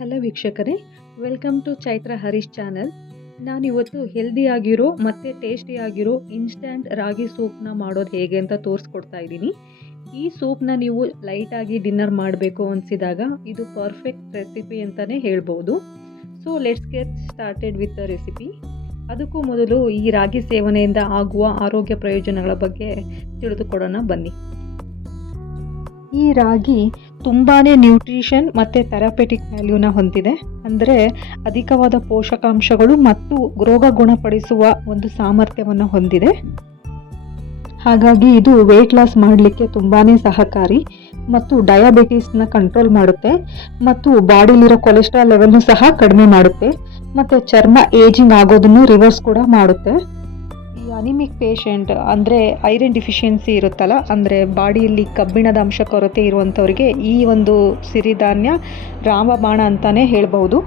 Hello ವೀಕ್ಷಕರೇ welcome to Chaitra Harish channel ನಾನಿವತ್ತು ಹೆಲ್ದಿಯಾಗಿರೋ ಮತ್ತು ಟೇಸ್ಟಿಯಾಗಿರೋ ಇನ್ಸ್ಟ್ಯಾಂಟ್ ರಾಗಿ ಸೂಪ್ನ ಮಾಡೋದು ಹೇಗೆ ಅಂತ ತೋರಿಸ್ಕೊಡ್ತಾ ಇದ್ದೀನಿ. ಈ ಸೂಪ್ನ ನೀವು ಲೈಟಾಗಿ ಡಿನ್ನರ್ ಮಾಡಬೇಕು ಅನಿಸಿದಾಗ ಇದು ಪರ್ಫೆಕ್ಟ್ ರೆಸಿಪಿ ಅಂತಲೇ ಹೇಳ್ಬೋದು. So let's get started with the recipe ಅದಕ್ಕೂ ಮೊದಲು ಈ ರಾಗಿ ಸೇವನೆಯಿಂದ ಆಗುವ ಆರೋಗ್ಯ ಪ್ರಯೋಜನಗಳ ಬಗ್ಗೆ ತಿಳಿದುಕೊಡೋಣ ಬನ್ನಿ. ಈ ರಾಗಿ ತುಂಬಾ ನ್ಯೂಟ್ರಿಷನ್ ಮತ್ತು ಥೆರಪೆಟಿಕ್ ವ್ಯಾಲ್ಯೂನ ಹೊಂದಿದೆ. ಅಂದರೆ ಅಧಿಕವಾದ ಪೋಷಕಾಂಶಗಳು ಮತ್ತು ರೋಗ ಗುಣಪಡಿಸುವ ಒಂದು ಸಾಮರ್ಥ್ಯವನ್ನು ಹೊಂದಿದೆ. ಹಾಗಾಗಿ ಇದು ವೆಯ್ಟ್ ಲಾಸ್ ಮಾಡಲಿಕ್ಕೆ ತುಂಬಾ ಸಹಕಾರಿ ಮತ್ತು ಡಯಾಬಿಟೀಸ್ನ ಕಂಟ್ರೋಲ್ ಮಾಡುತ್ತೆ. ಮತ್ತು ಬಾಡಿಲಿರೋ ಕೊಲೆಸ್ಟ್ರಾಲ್ ಲೆವೆಲ್ನು ಸಹ ಕಡಿಮೆ ಮಾಡುತ್ತೆ. ಮತ್ತು ಚರ್ಮ ಏಜಿಂಗ್ ಆಗೋದನ್ನು ರಿವರ್ಸ್ ಕೂಡ ಮಾಡುತ್ತೆ. ಅನಿಮಿಕ್ ಪೇಷಂಟ್ ಅಂದರೆ ಐರನ್ ಡಿಫಿಷಿಯನ್ಸಿ ಇರುತ್ತಲ್ಲ, ಅಂದರೆ ಬಾಡಿಯಲ್ಲಿ ಕಬ್ಬಿಣದ ಅಂಶ ಕೊರತೆ ಇರುವಂಥವ್ರಿಗೆ ಈ ಒಂದು ಸಿರಿಧಾನ್ಯ ರಾಮಬಾಣ ಅಂತಲೇ ಹೇಳ್ಬೋದು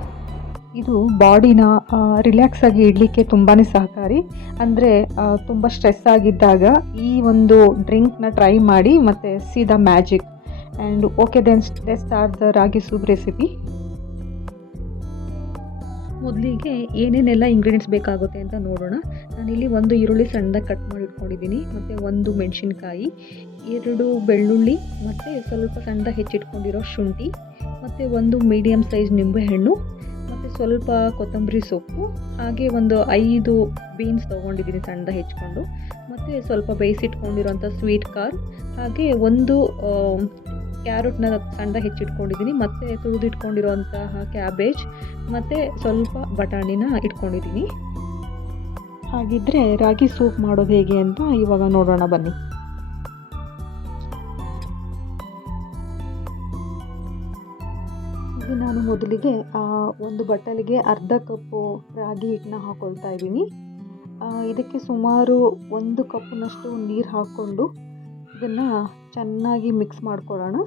ಇದು ಬಾಡಿನ ರಿಲ್ಯಾಕ್ಸ್ ಆಗಿ ಇಡಲಿಕ್ಕೆ ತುಂಬಾ ಸಹಕಾರಿ. ಅಂದರೆ ತುಂಬ ಸ್ಟ್ರೆಸ್ ಆಗಿದ್ದಾಗ ಈ ಒಂದು ಡ್ರಿಂಕ್ನ ಟ್ರೈ ಮಾಡಿ ಮತ್ತು ಸೀದಾ magic and okay then these are the ragi soup recipe ಮೊದಲಿಗೆ ಏನೇನೆಲ್ಲ ಇಂಗ್ರೀಡಿಯೆಂಟ್ಸ್ ಬೇಕಾಗುತ್ತೆ ಅಂತ ನೋಡೋಣ. ನಾನಿಲ್ಲಿ ಒಂದು ಈರುಳ್ಳಿ ಸಣ್ಣದಾಗಿ ಕಟ್ ಮಾಡಿ ಇಟ್ಕೊಂಡಿದ್ದೀನಿ. ಮತ್ತು ಒಂದು ಮೆಣಸಿನ್ಕಾಯಿ, ಎರಡು ಬೆಳ್ಳುಳ್ಳಿ, ಮತ್ತು ಸ್ವಲ್ಪ ಸಣ್ಣದಾಗಿ ಹೆಚ್ಚಿಟ್ಕೊಂಡಿರೋ ಶುಂಠಿ, ಮತ್ತು ಒಂದು ಮೀಡಿಯಮ್ ಸೈಜ್ ನಿಂಬೆಹಣ್ಣು ಮತ್ತು ಸ್ವಲ್ಪ ಕೊತ್ತಂಬರಿ ಸೊಪ್ಪು, ಹಾಗೆ ಒಂದು ಐದು ಬೀನ್ಸ್ ತೊಗೊಂಡಿದ್ದೀನಿ ಸಣ್ಣದಾಗಿ ಹೆಚ್ಕೊಂಡು ಮತ್ತು ಸ್ವಲ್ಪ ಬೇಯಿಸಿಟ್ಕೊಂಡಿರೋಂಥ ಸ್ವೀಟ್ ಕಾರ್ನ್ ಹಾಗೆ ಒಂದು ಕ್ಯಾರೆಟ್ನ ತಂಡ ಹೆಚ್ಚಿಟ್ಕೊಂಡಿದ್ದೀನಿ ಮತ್ತು ತುಳಿದಿಟ್ಕೊಂಡಿರೋಂತಹ ಕ್ಯಾಬೇಜ್, ಮತ್ತು ಸ್ವಲ್ಪ ಬಟಾಣಿನ ಇಟ್ಕೊಂಡಿದ್ದೀನಿ ಹಾಗಿದ್ರೆ ರಾಗಿ ಸೂಪ್ ಮಾಡೋದು ಹೇಗೆ ಅಂತ ಇವಾಗ ನೋಡೋಣ ಬನ್ನಿ. ಇದು ನಾನು ಮೊದಲಿಗೆ ಒಂದು ಬಟ್ಟಲಿಗೆ ಅರ್ಧ ಕಪ್ಪು ರಾಗಿ ಹಿಟ್ಟನ್ನ ಹಾಕೊಳ್ತಾ ಇದ್ದೀನಿ. ಇದಕ್ಕೆ ಸುಮಾರು ಒಂದು ಕಪ್ನಷ್ಟು ನೀರು ಹಾಕ್ಕೊಂಡು ಇದನ್ನು ಚೆನ್ನಾಗಿ ಮಿಕ್ಸ್ ಮಾಡ್ಕೊಳ್ಳೋಣ.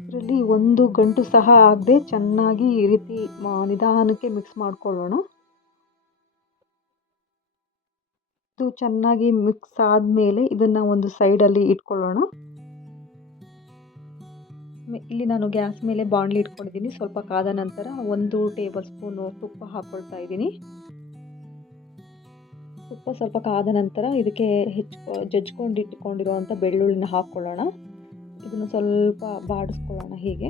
ಇದರಲ್ಲಿ ಒಂದು ಗಂಟು ಸಹ ಆಗದೆ ಚೆನ್ನಾಗಿ ಈ ರೀತಿ ನಿಧಾನಕ್ಕೆ ಮಿಕ್ಸ್ ಮಾಡ್ಕೊಳ್ಳೋಣ. ಇದು ಚೆನ್ನಾಗಿ ಮಿಕ್ಸ್ ಆದಮೇಲೆ ಇದನ್ನು ಒಂದು ಸೈಡಲ್ಲಿ ಇಟ್ಕೊಳ್ಳೋಣ. ಇಲ್ಲಿ ನಾನು ಗ್ಯಾಸ್ ಮೇಲೆ ಬಾಣಲಿ ಇಟ್ಕೊಂಡಿದ್ದೀನಿ. ಸ್ವಲ್ಪ ಕಾದ ನಂತರ ಒಂದು ಟೇಬಲ್ ಸ್ಪೂನು ತುಪ್ಪ ಹಾಕ್ಕೊಳ್ತಾ ಇದ್ದೀನಿ. ತುಪ್ಪ ಸ್ವಲ್ಪ ಕಾದ ನಂತರ ಇದಕ್ಕೆ ಹೆಚ್ಚು ಜಜ್ಕೊಂಡು ಇಟ್ಕೊಂಡಿರುವಂಥ ಬೆಳ್ಳುಳ್ಳಿನ ಹಾಕ್ಕೊಳ್ಳೋಣ. ಇದನ್ನು ಸ್ವಲ್ಪ ಬಾಡಿಸ್ಕೊಳ್ಳೋಣ ಹೀಗೆ.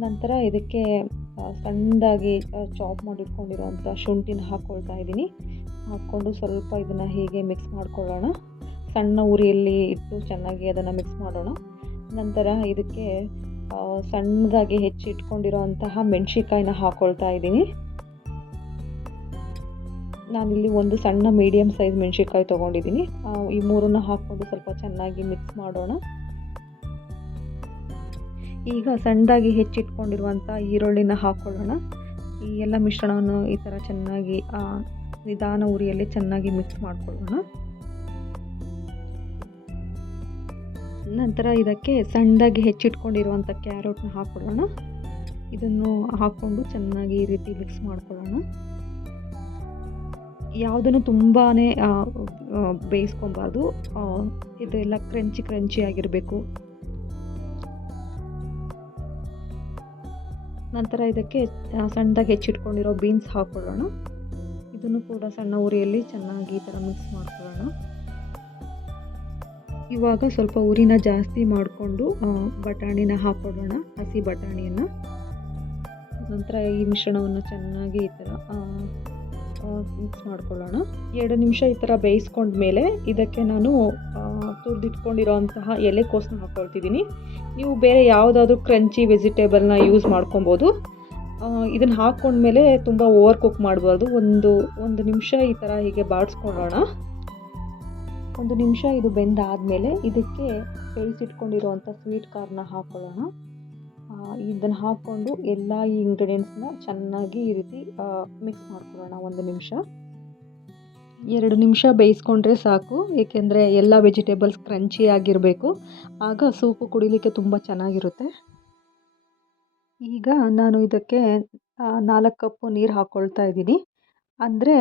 ನಂತರ ಇದಕ್ಕೆ ಸಣ್ಣದಾಗಿ ಚಾಪ್ ಮಾಡಿಟ್ಕೊಂಡಿರುವಂಥ ಶುಂಠಿನ ಹಾಕ್ಕೊಳ್ತಾ ಇದ್ದೀನಿ. ಹಾಕ್ಕೊಂಡು ಸ್ವಲ್ಪ ಇದನ್ನು ಹೀಗೆ ಮಿಕ್ಸ್ ಮಾಡ್ಕೊಳ್ಳೋಣ. ಸಣ್ಣ ಉರಿಯಲ್ಲಿ ಇಟ್ಟು ಚೆನ್ನಾಗಿ ಅದನ್ನು ಮಿಕ್ಸ್ ಮಾಡೋಣ. ನಂತರ ಇದಕ್ಕೆ ಸಣ್ಣದಾಗಿ ಹೆಚ್ಚಿಟ್ಕೊಂಡಿರೋಂತಹ ಮೆಣಸಿಕಾಯಿನ ಹಾಕ್ಕೊಳ್ತಾ ಇದ್ದೀನಿ. ನಾನಿಲ್ಲಿ ಒಂದು ಸಣ್ಣ ಮೀಡಿಯಮ್ ಸೈಜ್ ಮೆಣಸಿನ್ಕಾಯಿ ತೊಗೊಂಡಿದ್ದೀನಿ. ಈ ಮೂರನ್ನು ಹಾಕ್ಕೊಂಡು ಸ್ವಲ್ಪ ಚೆನ್ನಾಗಿ ಮಿಕ್ಸ್ ಮಾಡೋಣ. ಈಗ ಸಣ್ಣದಾಗಿ ಹೆಚ್ಚಿಟ್ಕೊಂಡಿರುವಂಥ ಈರುಳ್ಳಿನ ಹಾಕ್ಕೊಳ್ಳೋಣ ಈ ಎಲ್ಲ ಮಿಶ್ರಣವನ್ನು ಈ ಥರ ಚೆನ್ನಾಗಿ ನಿಧಾನ ಉರಿಯಲ್ಲಿ ಚೆನ್ನಾಗಿ ಮಿಕ್ಸ್ ಮಾಡ್ಕೊಳ್ಳೋಣ. ನಂತರ ಇದಕ್ಕೆ ಸಣ್ಣದಾಗಿ ಹೆಚ್ಚಿಟ್ಕೊಂಡಿರುವಂಥ ಕ್ಯಾರೆಟ್ನ ಹಾಕ್ಕೊಳ್ಳೋಣ ಇದನ್ನು ಹಾಕ್ಕೊಂಡು ಚೆನ್ನಾಗಿ ಈ ರೀತಿ ಮಿಕ್ಸ್ ಮಾಡ್ಕೊಳ್ಳೋಣ. ಯಾವುದನ್ನು ತುಂಬಾ ಬೇಯಿಸ್ಕೊಬಾರ್ದು ಇದೆಲ್ಲ ಕ್ರಂಚಿ ಕ್ರಂಚಿ ಆಗಿರಬೇಕು. ನಂತರ ಇದಕ್ಕೆ ಸಣ್ಣದಾಗಿ ಹೆಚ್ಚಿಟ್ಕೊಂಡಿರೋ ಬೀನ್ಸ್ ಹಾಕ್ಕೊಳ್ಳೋಣ. ಇದನ್ನು ಕೂಡ ಸಣ್ಣ ಉರಿಯಲ್ಲಿ ಚೆನ್ನಾಗಿ ಈ ಥರ ಮಿಕ್ಸ್ ಮಾಡ್ಕೊಳ್ಳೋಣ. ಇವಾಗ ಸ್ವಲ್ಪ ಉರಿನ ಜಾಸ್ತಿ ಮಾಡಿಕೊಂಡು ಬಟಾಣಿನ ಹಾಕ್ಕೊಡೋಣ ಹಸಿ ಬಟಾಣಿಯನ್ನು. ನಂತರ ಈ ಮಿಶ್ರಣವನ್ನು ಚೆನ್ನಾಗಿ ಈ ಥರ ಮಿಕ್ಸ್ ಮಾಡ್ಕೊಳ್ಳೋಣ. ಎರಡು ನಿಮಿಷ ಈ ಥರ ಬೇಯಿಸ್ಕೊಂಡ್ಮೇಲೆ ಇದಕ್ಕೆ ನಾನು ತುರಿದಿಟ್ಕೊಂಡಿರೋಂತಹ ಎಲೆಕೋಸನ್ನ ಹಾಕ್ಕೊಳ್ತಿದ್ದೀನಿ ನೀವು ಬೇರೆ ಯಾವುದಾದ್ರೂ ಕ್ರಂಚಿ ವೆಜಿಟೇಬಲ್ನ ಯೂಸ್ ಮಾಡ್ಕೊಬೋದು. ಇದನ್ನು ಹಾಕ್ಕೊಂಡ್ಮೇಲೆ ತುಂಬ ಓವರ್ ಕುಕ್ ಮಾಡಬಾರ್ದು. ಒಂದು ಒಂದು ನಿಮಿಷ ಈ ಥರ ಹೀಗೆ ಬಾಡಿಸ್ಕೊಳ್ಳೋಣ. ಒಂದು ನಿಮಿಷ ಇದು ಬೆಂದಾದಮೇಲೆ ಇದಕ್ಕೆ ಬೇಯಿಸಿಟ್ಕೊಂಡಿರುವಂಥ ಸ್ವೀಟ್ ಕಾರ್ನ ಹಾಕ್ಕೊಳ್ಳೋಣ ಇದನ್ನು ಹಾಕ್ಕೊಂಡು ಎಲ್ಲ ಈ ಇಂಗ್ರೀಡಿಯೆಂಟ್ಸ್ನ ಚೆನ್ನಾಗಿ ಈ ರೀತಿ ಮಿಕ್ಸ್ ಮಾಡ್ಕೊಳ್ಳೋಣ ಒಂದು ನಿಮಿಷ. ಎರಡು ನಿಮಿಷ ಬೇಯಿಸ್ಕೊಂಡ್ರೆ ಸಾಕು, ಏಕೆಂದರೆ ಎಲ್ಲ ವೆಜಿಟೇಬಲ್ಸ್ ಕ್ರಂಚಿ ಆಗಿರಬೇಕು. ಆಗ ಸೂಪು ಕುಡಿಲಿಕ್ಕೆ ತುಂಬ ಚೆನ್ನಾಗಿರುತ್ತೆ. ಈಗ ನಾನು ಇದಕ್ಕೆ ನಾಲ್ಕು ಕಪ್ಪು ನೀರು ಹಾಕ್ಕೊಳ್ತಾ ಇದ್ದೀನಿ. ಅಂದರೆ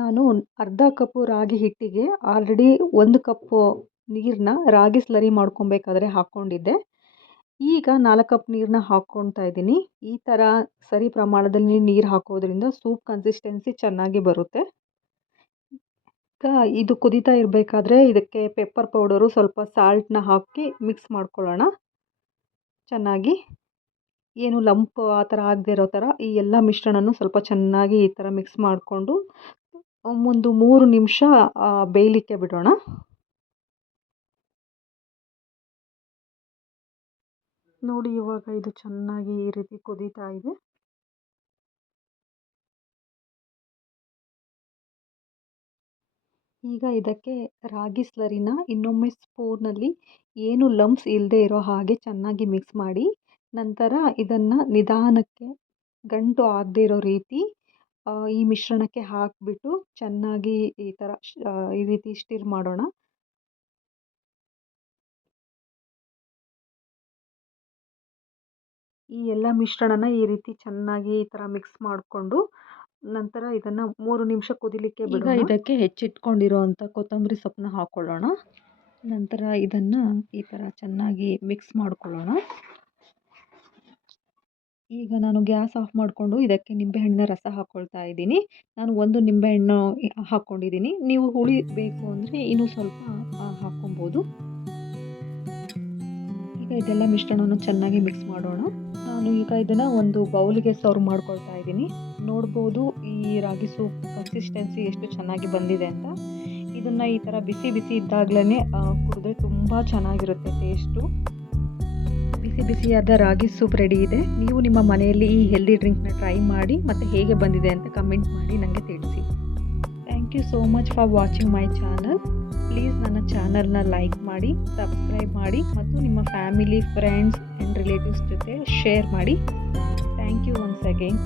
ನಾನು ಅರ್ಧ ಕಪ್ಪು ರಾಗಿ ಹಿಟ್ಟಿಗೆ ಆಲ್ರೆಡಿ ಒಂದು ಕಪ್ಪು ನೀರನ್ನ ರಾಗಿ ಸ್ಲರಿ ಮಾಡ್ಕೊಬೇಕಾದ್ರೆ ಹಾಕ್ಕೊಂಡಿದ್ದೆ. ಈಗ ನಾಲ್ಕು ಕಪ್ ನೀರನ್ನ ಹಾಕ್ಕೊಳ್ತಾ ಇದ್ದೀನಿ. ಈ ಥರ ಸರಿ ಪ್ರಮಾಣದಲ್ಲಿ ನೀರು ಹಾಕೋದ್ರಿಂದ ಸೂಪ್ ಕನ್ಸಿಸ್ಟೆನ್ಸಿ ಚೆನ್ನಾಗಿ ಬರುತ್ತೆ. ಈಗ ಇದು ಕುದೀತಾ ಇರಬೇಕಾದ್ರೆ ಇದಕ್ಕೆ ಪೆಪ್ಪರ್ ಪೌಡರು ಸ್ವಲ್ಪ ಸಾಲ್ಟನ್ನ ಹಾಕಿ ಮಿಕ್ಸ್ ಮಾಡ್ಕೊಳ್ಳೋಣ. ಚೆನ್ನಾಗಿ. ಏನು ಲಂಪ್ ಆ ಥರ ಆಗದೆ ಇರೋ ಥರ ಈ ಎಲ್ಲ ಮಿಶ್ರಣನೂ ಸ್ವಲ್ಪ ಚೆನ್ನಾಗಿ ಈ ಥರ ಮಿಕ್ಸ್ ಮಾಡಿಕೊಂಡು ಒಂದು ಮೂರು ನಿಮಿಷ ಬೇಯಲಿಕ್ಕೆ ಬಿಡೋಣ. ನೋಡಿ ಇವಾಗ ಇದು ಚೆನ್ನಾಗಿ ಈ ರೀತಿ ಕುದೀತಾ ಇದೆ. ಈಗ ಇದಕ್ಕೆ ರಾಗಿ ಸ್ಲರಿನ ಇನ್ನೊಮ್ಮೆ ಸ್ಪೂನಲ್ಲಿ ಏನು ಲಂಪ್ಸ್ ಇಲ್ಲದೆ ಇರೋ ಹಾಗೆ ಚೆನ್ನಾಗಿ ಮಿಕ್ಸ್ ಮಾಡಿ, ನಂತರ ಇದನ್ನು ನಿಧಾನಕ್ಕೆ ಗಂಟು ಆಗದೆ ಇರೋ ರೀತಿ ಈ ಮಿಶ್ರಣಕ್ಕೆ ಹಾಕಿಬಿಟ್ಟು ಚೆನ್ನಾಗಿ ಈ ಥರ ಈ ರೀತಿ ಸ್ಟಿರ್ ಮಾಡೋಣ. ಈ ಎಲ್ಲ ಮಿಶ್ರಣನ ಈ ರೀತಿ ಚೆನ್ನಾಗಿ ಈ ಥರ ಮಿಕ್ಸ್ ಮಾಡಿಕೊಂಡು ನಂತರ ಇದನ್ನು ಮೂರು ನಿಮಿಷ ಕುದಿಲಿಕ್ಕೆ ಬಿಡೋಣ. ಇದಕ್ಕೆ ಹೆಚ್ಚಿಟ್ಕೊಂಡಿರೋವಂಥ ಕೊತ್ತಂಬರಿ ಸೊಪ್ಪನ್ನ ಹಾಕ್ಕೊಳ್ಳೋಣ ನಂತರ ಇದನ್ನು ಈ ಥರ ಚೆನ್ನಾಗಿ ಮಿಕ್ಸ್ ಮಾಡ್ಕೊಳ್ಳೋಣ. ಈಗ ನಾನು ಗ್ಯಾಸ್ ಆಫ್ ಮಾಡಿಕೊಂಡು ಇದಕ್ಕೆ ನಿಂಬೆಹಣ್ಣಿನ ರಸ ಹಾಕ್ಕೊಳ್ತಾ ಇದ್ದೀನಿ. ನಾನು ಒಂದು ನಿಂಬೆಹಣ್ಣು ಹಾಕ್ಕೊಂಡಿದ್ದೀನಿ ನೀವು ಹುಳಿ ಬೇಕು ಅಂದರೆ ಇನ್ನೂ ಸ್ವಲ್ಪ ಹಾಕ್ಕೊಬೋದು. ಈಗ ಇದೆಲ್ಲ ಮಿಶ್ರಣವನ್ನು ಚೆನ್ನಾಗಿ ಮಿಕ್ಸ್ ಮಾಡೋಣ. ನಾನು ಈಗ ಇದನ್ನು ಒಂದು ಬೌಲಿಗೆ ಸರ್ವ್ ಮಾಡ್ಕೊಳ್ತಾ ಇದ್ದೀನಿ. ನೋಡ್ಬೋದು ಈ ರಾಗಿ ಸೂಪ್ ಕನ್ಸಿಸ್ಟೆನ್ಸಿ ಎಷ್ಟು ಚೆನ್ನಾಗಿ ಬಂದಿದೆ ಅಂತ. ಇದನ್ನು ಈ ಥರ ಬಿಸಿ ಬಿಸಿ ಇದ್ದಾಗಲೇ ಕುಡಿದ್ರೆ ತುಂಬ ಚೆನ್ನಾಗಿರುತ್ತೆ ಟೇಸ್ಟು ಬಿಸಿ ಬಿಸಿಯಾದ ರಾಗಿ ಸೂಪ್ ರೆಡಿ ಇದೆ. ನೀವು ನಿಮ್ಮ ಮನೆಯಲ್ಲಿ ಈ ಹೆಲ್ದಿ ಡ್ರಿಂಕ್ನ ಟ್ರೈ ಮಾಡಿ ಮತ್ತು ಹೇಗೆ ಬಂದಿದೆ ಅಂತ ಕಮೆಂಟ್ ಮಾಡಿ ನನಗೆ ತಿಳಿಸಿ. Thank you so much for watching my channel please ನನ್ನ ಚಾನಲ್ನ ಲೈಕ್ ಮಾಡಿ ಸಬ್ಸ್ಕ್ರೈಬ್ ಮಾಡಿ, ಮತ್ತು ನಿಮ್ಮ ಫ್ಯಾಮಿಲಿ ಫ್ರೆಂಡ್ಸ್ ರಿಲೇಟಿವ್ಸ್ ಜೊತೆ ಶೇರ್ ಮಾಡಿ. Thank you once again